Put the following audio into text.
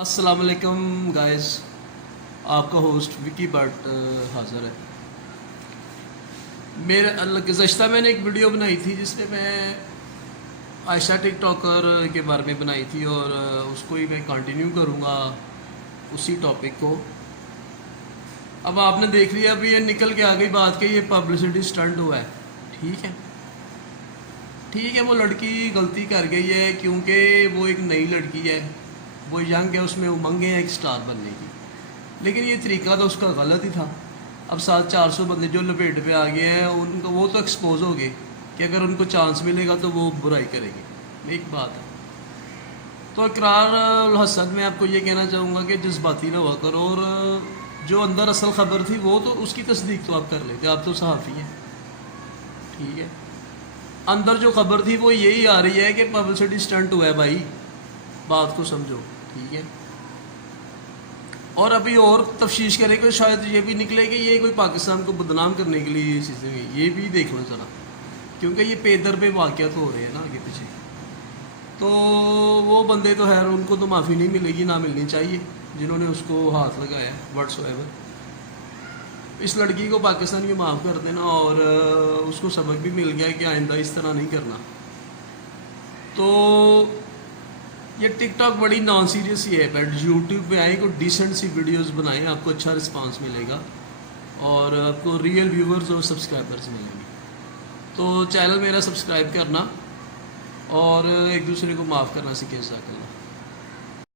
अस्सलाम वालेकुम गाइस, आपका होस्ट विकी भट्ट हाज़िर है। मेरे गुज़श्ता मैंने एक वीडियो बनाई थी जिसमें मैं आयशा टिकटॉकर के बारे में बनाई थी और उसको ही मैं कंटिन्यू करूँगा उसी टॉपिक को। अब आपने देख लिया, अभी ये निकल के आ गई बात कि ये पब्लिसिटी स्टंट हुआ है। ठीक है, ठीक है, वो लड़की गलती कर गई है क्योंकि वो एक नई लड़की है, वो यंग है, उसमें उमंग है एक स्टार बनने की। लेकिन ये तरीका तो उसका गलत ही था। अब 700-400 बंदे जो लपेट पे आ गए हैं उनको वो तो एक्सपोज हो गए कि अगर उनको चांस मिलेगा तो वो बुराई करेंगे। एक बात है तो इकरार हसन में आपको ये कहना चाहूँगा कि जज्बाती ना हुआ करो, और जो अंदर असल ख़बर थी वो तो उसकी तस्दीक तो आप कर लेते, आप तो सहाफ़ी हैं। ठीक है, अंदर जो खबर थी वो यही आ रही है कि पब्लिसिटी स्टंट हुआ है भाई, बात को समझो। ठीक है, और अभी और तफ्तीश करेंगे, शायद ये भी निकले कि ये कोई पाकिस्तान को बदनाम करने के लिए ये चीज़ें, ये भी देख लो ज़रा, क्योंकि ये पेदर पे वाक़यात हो रहे हैं ना आगे पीछे। तो वो बंदे तो है, उनको तो माफ़ी नहीं मिलेगी, ना मिलनी चाहिए जिन्होंने उसको हाथ लगाया व्हाट्सएवर। इस लड़की को पाकिस्तान की माफ़ कर देना और उसको सबक भी मिल गया कि आइंदा इस तरह नहीं करना। तो ये टिकटॉक बड़ी नॉन सीरियस ही है, बट यूट्यूब पे आए कोई डिसेंट सी वीडियोस बनाएं, आपको अच्छा रिस्पांस मिलेगा और आपको रियल व्यूवर्स और सब्सक्राइबर्स मिलेंगे। तो चैनल मेरा सब्सक्राइब करना और एक दूसरे को माफ़ करना सीखे।